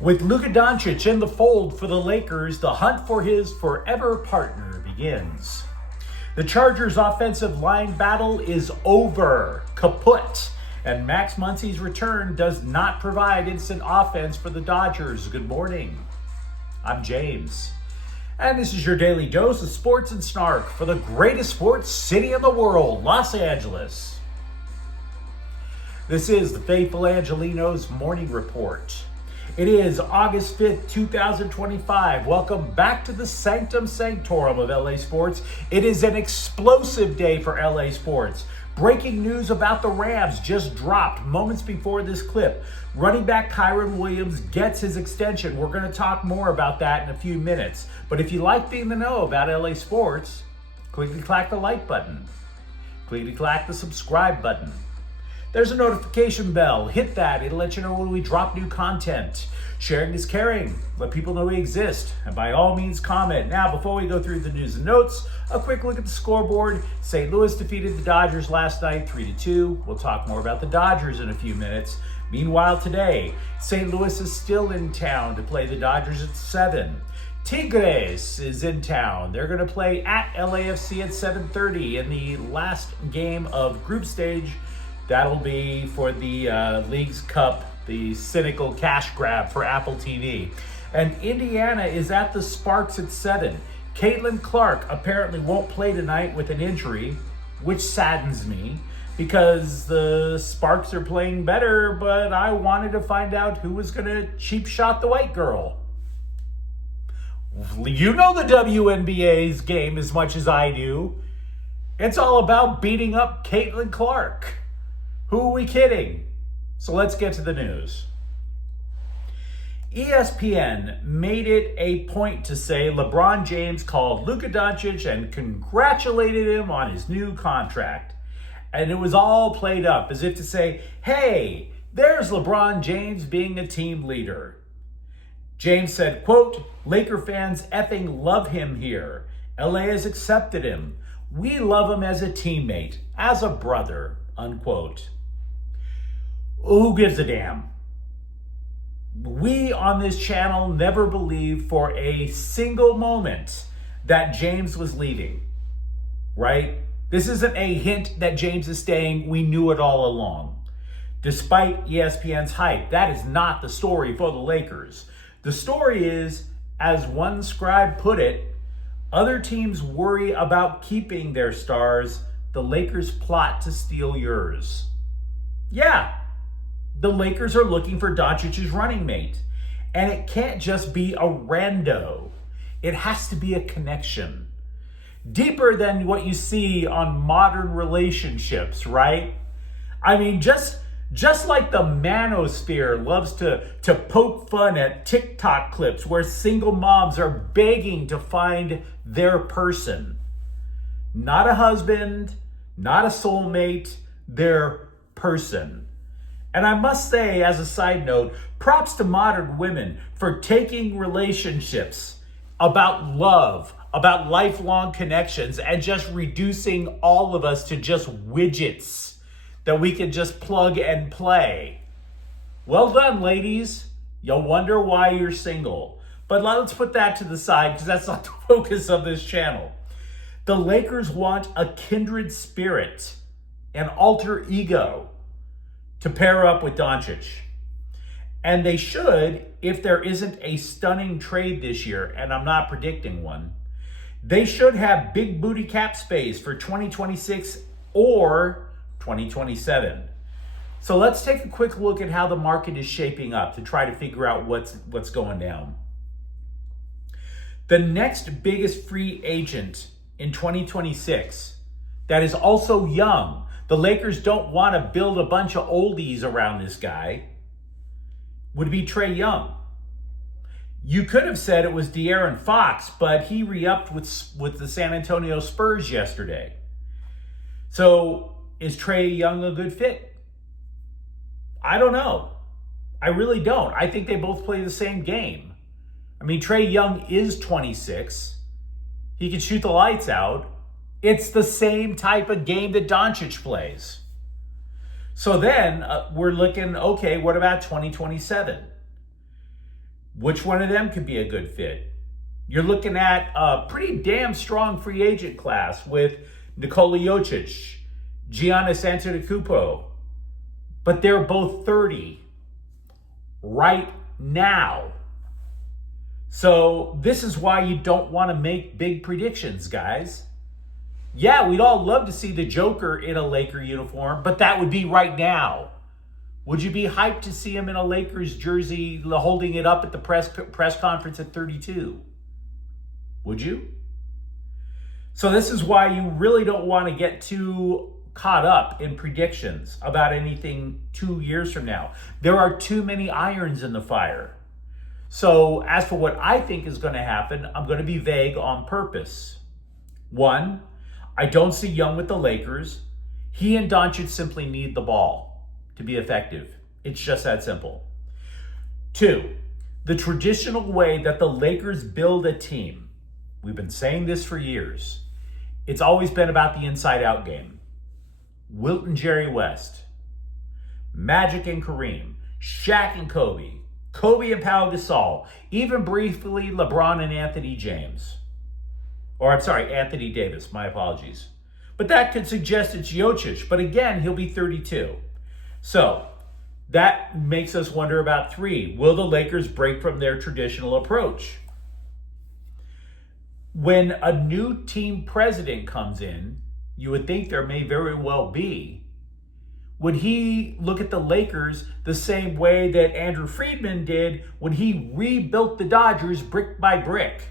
With Luka Doncic in the fold for the Lakers, the hunt for his forever partner begins. The Chargers' offensive line battle is over, kaput, and Max Muncy's return does not provide instant offense for the Dodgers. Good morning. I'm James, and this is your daily dose of sports and snark for the greatest sports city in the world, Los Angeles. This is the faithful Angelenos Morning Report. It is August 5th, 2025. Welcome back to the Sanctum Sanctorum of LA Sports. It is an explosive day for LA Sports. Breaking news about the Rams just dropped moments before this clip. Running back Kyron Williams gets his extension. We're going to talk more about that in a few minutes. But if you like being in the know about LA Sports, clickety-clack the like button. Clickety-clack the subscribe button. There's a notification bell. Hit that. It'll let you know when we drop new content. Sharing is caring. Let people know we exist. And by all means, comment. Now, before we go through the news and notes, a quick look at the scoreboard. St. Louis defeated the Dodgers last night, 3-2. We'll talk more about the Dodgers in a few minutes. Meanwhile, today, St. Louis is still in town to play the Dodgers at 7. Tigres is in town. They're going to play at LAFC at 7:30 in the last game of group stage. That'll be for the League's Cup, the cynical cash grab for Apple TV. And Indiana is at the Sparks at 7. Caitlin Clark apparently won't play tonight with an injury, which saddens me because the Sparks are playing better, but I wanted to find out who was going to cheap shot the white girl. You know the WNBA's game as much as I do. It's all about beating up Caitlin Clark. Who are we kidding? So let's get to the news. ESPN made it a point to say LeBron James called Luka Doncic and congratulated him on his new contract. And it was all played up as if to say, hey, there's LeBron James being a team leader. James said, quote, Laker fans effing love him here. LA has accepted him. We love him as a teammate, as a brother, unquote. Who gives a damn? We on this channel never believed for a single moment that James was leaving, right? This isn't a hint that James is staying. We knew it all along. Despite ESPN's hype, that is not the story for the Lakers. The story is, as one scribe put it, other teams worry about keeping their stars. The Lakers plot to steal yours. Yeah. The Lakers are looking for Doncic's running mate. And it can't just be a rando. It has to be a connection. Deeper than what you see on modern relationships, right? I mean, just like the manosphere loves to poke fun at TikTok clips where single moms are begging to find their person. Not a husband, not a soulmate, their person. And I must say, as a side note, props to modern women for taking relationships about love, about lifelong connections, and just reducing all of us to just widgets that we can just plug and play. Well done, ladies. You'll wonder why you're single. But let's put that to the side because that's not the focus of this channel. The Lakers want a kindred spirit, an alter ego, to pair up with Doncic. And they should, if there isn't a stunning trade this year, and I'm not predicting one, they should have big booty cap space for 2026 or 2027. So let's take a quick look at how the market is shaping up to try to figure out what's going down. The next biggest free agent in 2026 that is also young. The Lakers don't want to build a bunch of oldies around this guy. Would be Trae Young. You could have said it was De'Aaron Fox, but he re-upped with the San Antonio Spurs yesterday. So is Trae Young a good fit? I don't know. I really don't. I think they both play the same game. I mean, Trae Young is 26. He can shoot the lights out. It's the same type of game that Doncic plays. So then we're looking, okay, what about 2027? Which one of them could be a good fit? You're looking at a pretty damn strong free agent class with Nikola Jokic, Giannis Antetokounmpo, but they're both 30 right now. So this is why you don't want to make big predictions, guys. Yeah, we'd all love to see the Joker in a Laker uniform, but that would be right now. Would you be hyped to see him in a Lakers jersey holding it up at the press conference at 32? Would you? So this is why you really don't want to get too caught up in predictions about anything 2 years from now. There are too many irons in the fire. So as for what I think is going to happen, I'm going to be vague on purpose. One, I don't see Young with the Lakers. He and Doncic simply need the ball to be effective. It's just that simple. Two, the traditional way that the Lakers build a team, we've been saying this for years, it's always been about the inside-out game. Wilt and Jerry West, Magic and Kareem, Shaq and Kobe, Kobe and Pau Gasol, even briefly LeBron and Anthony James. Or I'm sorry, Anthony Davis, my apologies. But that could suggest it's Jokic, but again, he'll be 32. So that makes us wonder about three. Will the Lakers break from their traditional approach? When a new team president comes in, you would think there may very well be. Would he look at the Lakers the same way that Andrew Friedman did when he rebuilt the Dodgers brick by brick?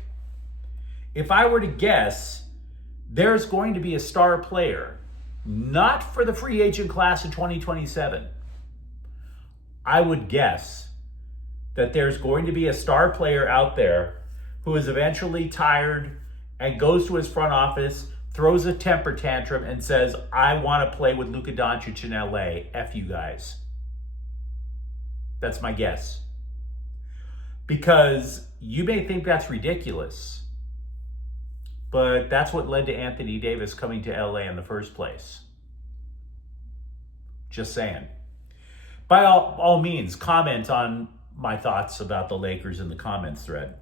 If I were to guess, there's going to be a star player, not for the free agent class of 2027. I would guess that there's going to be a star player out there who is eventually tired and goes to his front office, throws a temper tantrum and says, I want to play with Luka Doncic in LA. F you guys. That's my guess. Because you may think that's ridiculous, but that's what led to Anthony Davis coming to LA in the first place. Just saying. By all means, comment on my thoughts about the Lakers in the comments thread.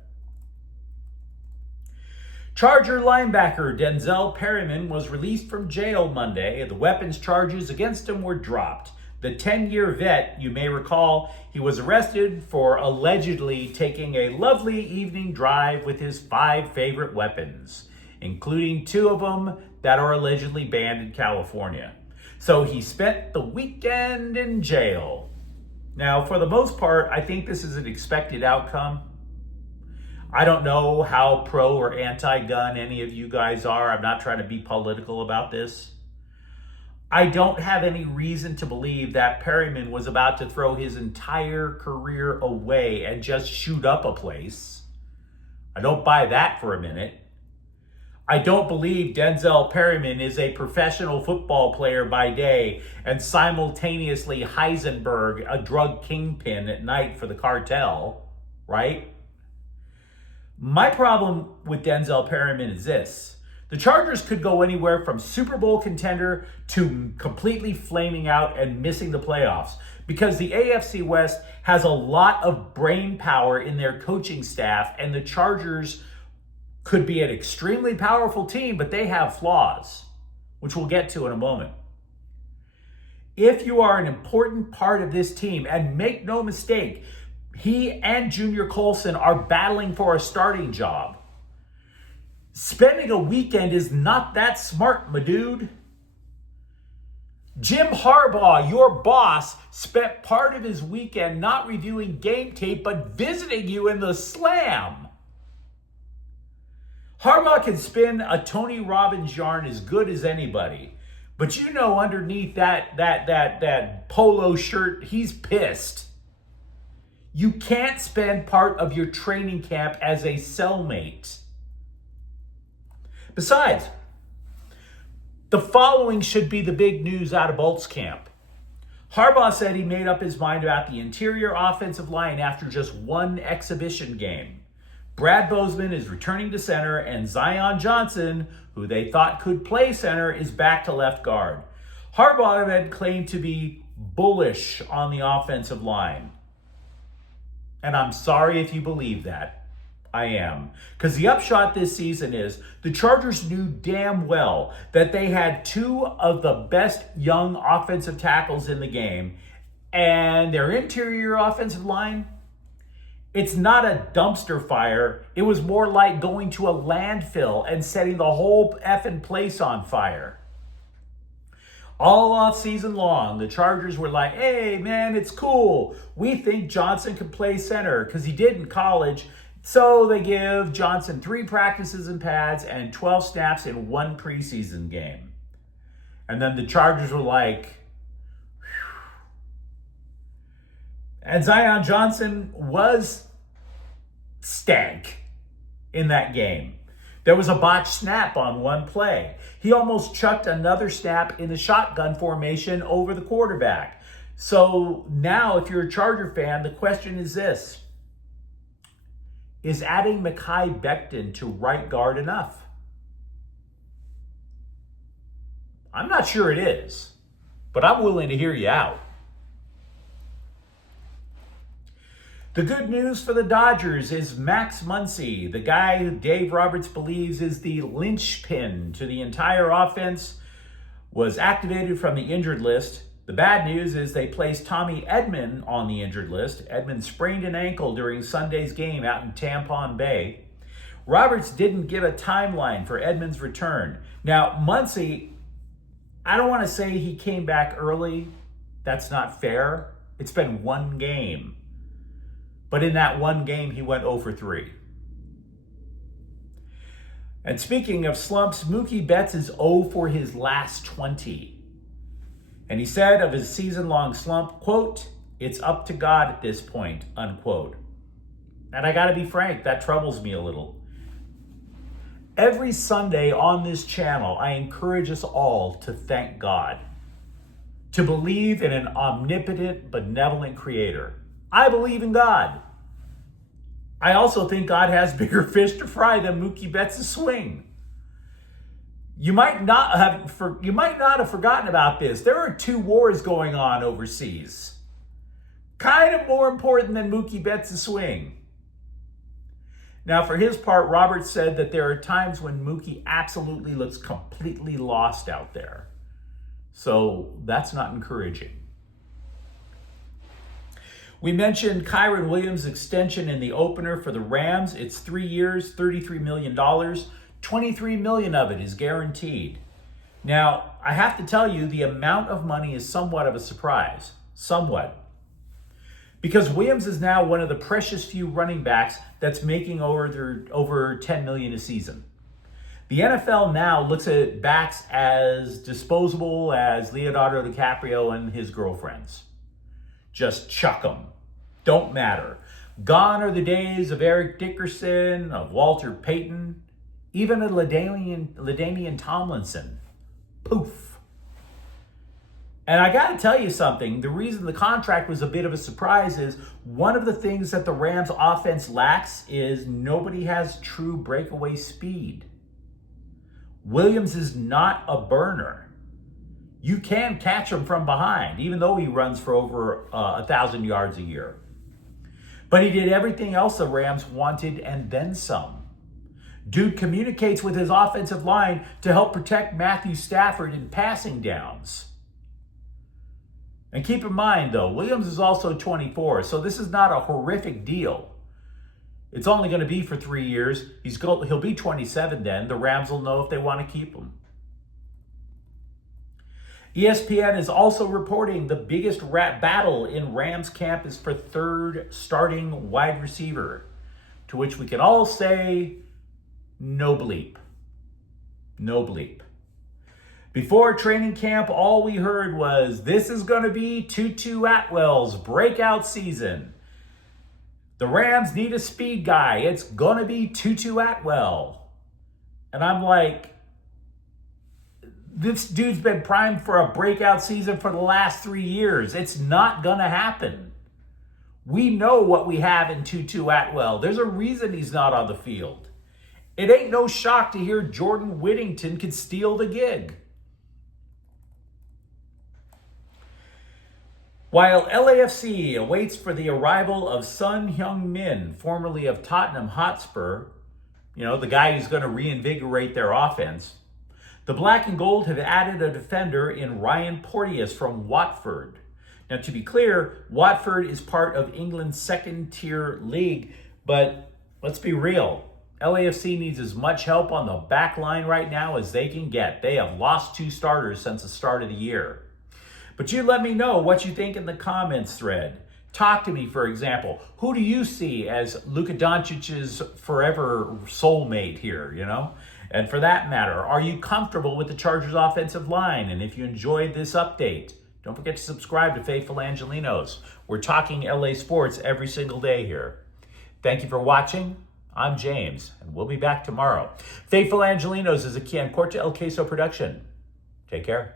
Charger linebacker Denzel Perryman was released from jail Monday. The weapons charges against him were dropped. The 10-year vet, you may recall, he was arrested for allegedly taking a lovely evening drive with his 5 favorite weapons, including 2 of them that are allegedly banned in California. So he spent the weekend in jail. Now, for the most part, I think this is an expected outcome. I don't know how pro or anti-gun any of you guys are. I'm not trying to be political about this. I don't have any reason to believe that Perryman was about to throw his entire career away and just shoot up a place. I don't buy that for a minute. I don't believe Denzel Perryman is a professional football player by day and simultaneously Heisenberg, a drug kingpin at night for the cartel, right? My problem with Denzel Perryman is this. The Chargers could go anywhere from Super Bowl contender to completely flaming out and missing the playoffs because the AFC West has a lot of brain power in their coaching staff, and the Chargers could be an extremely powerful team, but they have flaws, which we'll get to in a moment. If you are an important part of this team, and make no mistake, he and Junior Colson are battling for a starting job. Spending a weekend is not that smart, my dude. Jim Harbaugh, your boss, spent part of his weekend not reviewing game tape, but visiting you in the slam. Harbaugh can spin a Tony Robbins yarn as good as anybody, but you know underneath that polo shirt, he's pissed. You can't spend part of your training camp as a cellmate. Besides, the following should be the big news out of Bolt's camp. Harbaugh said he made up his mind about the interior offensive line after just one exhibition game. Brad Bozeman is returning to center, and Zion Johnson, who they thought could play center, is back to left guard. Harbaugh had claimed to be bullish on the offensive line. And I'm sorry if you believe that. I am. Because the upshot this season is the Chargers knew damn well that they had two of the best young offensive tackles in the game. And their interior offensive line, it's not a dumpster fire. It was more like going to a landfill and setting the whole effing place on fire. All off season long, the Chargers were like, hey, man, it's cool. We think Johnson could play center because he did in college. So they give Johnson 3 practices in pads and 12 snaps in 1 preseason game. And then the Chargers were like, whew. And Zion Johnson was stank in that game. There was a botched snap on one play. He almost chucked another snap in the shotgun formation over the quarterback. So now, if you're a Charger fan, the question is this. Is adding Mekhi Becton to right guard enough? I'm not sure it is, but I'm willing to hear you out. The good news for the Dodgers is Max Muncy, the guy who Dave Roberts believes is the linchpin to the entire offense, was activated from the injured list. The bad news is they placed Tommy Edman on the injured list. Edman sprained an ankle during Sunday's game out in Tampon Bay. Roberts didn't give a timeline for Edman's return. Now, Muncy, I don't want to say he came back early. That's not fair. It's been 1 game. But in that 1 game, he went 0 for 3. And speaking of slumps, Mookie Betts is 0 for his last 20. And he said of his season-long slump, quote, "It's up to God at this point," unquote. And I got to be frank, that troubles me a little. Every Sunday on this channel, I encourage us all to thank God, to believe in an omnipotent, benevolent creator. I believe in God. I also think God has bigger fish to fry than Mookie Betts' swing. You might not have forgotten about this. There are 2 wars going on overseas. Kind of more important than Mookie Betts' swing. Now, for his part, Roberts said that there are times when Mookie absolutely looks completely lost out there. So that's not encouraging. We mentioned Kyren Williams' extension in the opener for the Rams. It's 3 years, $33 million. $23 million of it is guaranteed. Now, I have to tell you, the amount of money is somewhat of a surprise. Somewhat. Because Williams is now one of the precious few running backs that's making over $10 million a season. The NFL now looks at backs as disposable as Leonardo DiCaprio and his girlfriends. Just chuck them. Don't matter. Gone are the days of Eric Dickerson, of Walter Payton, even of LaDainian Tomlinson. Poof. And I got to tell you something. The reason the contract was a bit of a surprise is one of the things that the Rams offense lacks is nobody has true breakaway speed. Williams is not a burner. You can catch him from behind, even though he runs for over 1,000 yards a year. But he did everything else the Rams wanted and then some. Dude communicates with his offensive line to help protect Matthew Stafford in passing downs. And keep in mind, though, Williams is also 24, so this is not a horrific deal. It's only going to be for 3 years. He'll be 27 then. The Rams will know if they want to keep him. ESPN is also reporting the biggest battle in Rams camp is for 3rd starting wide receiver, to which we can all say, no bleep. No bleep. Before training camp, all we heard was, this is going to be Tutu Atwell's breakout season. The Rams need a speed guy. It's going to be Tutu Atwell. And I'm like, this dude's been primed for a breakout season for the last 3 years. It's not going to happen. We know what we have in Tutu Atwell. There's a reason he's not on the field. It ain't no shock to hear Jordan Whittington could steal the gig. While LAFC awaits for the arrival of Son Heung-min, formerly of Tottenham Hotspur, the guy who's going to reinvigorate their offense, the Black and Gold have added a defender in Ryan Porteous from Watford. Now, to be clear, Watford is part of England's second-tier league, but let's be real. LAFC needs as much help on the back line right now as they can get. They have lost 2 starters since the start of the year. But you let me know what you think in the comments thread. Talk to me, for example. Who do you see as Luka Doncic's forever soulmate here, And for that matter, are you comfortable with the Chargers' offensive line? And if you enjoyed this update, don't forget to subscribe to Faithful Angelenos. We're talking LA sports every single day here. Thank you for watching. I'm James, and we'll be back tomorrow. Faithful Angelenos is a Kian Corte El Queso production. Take care.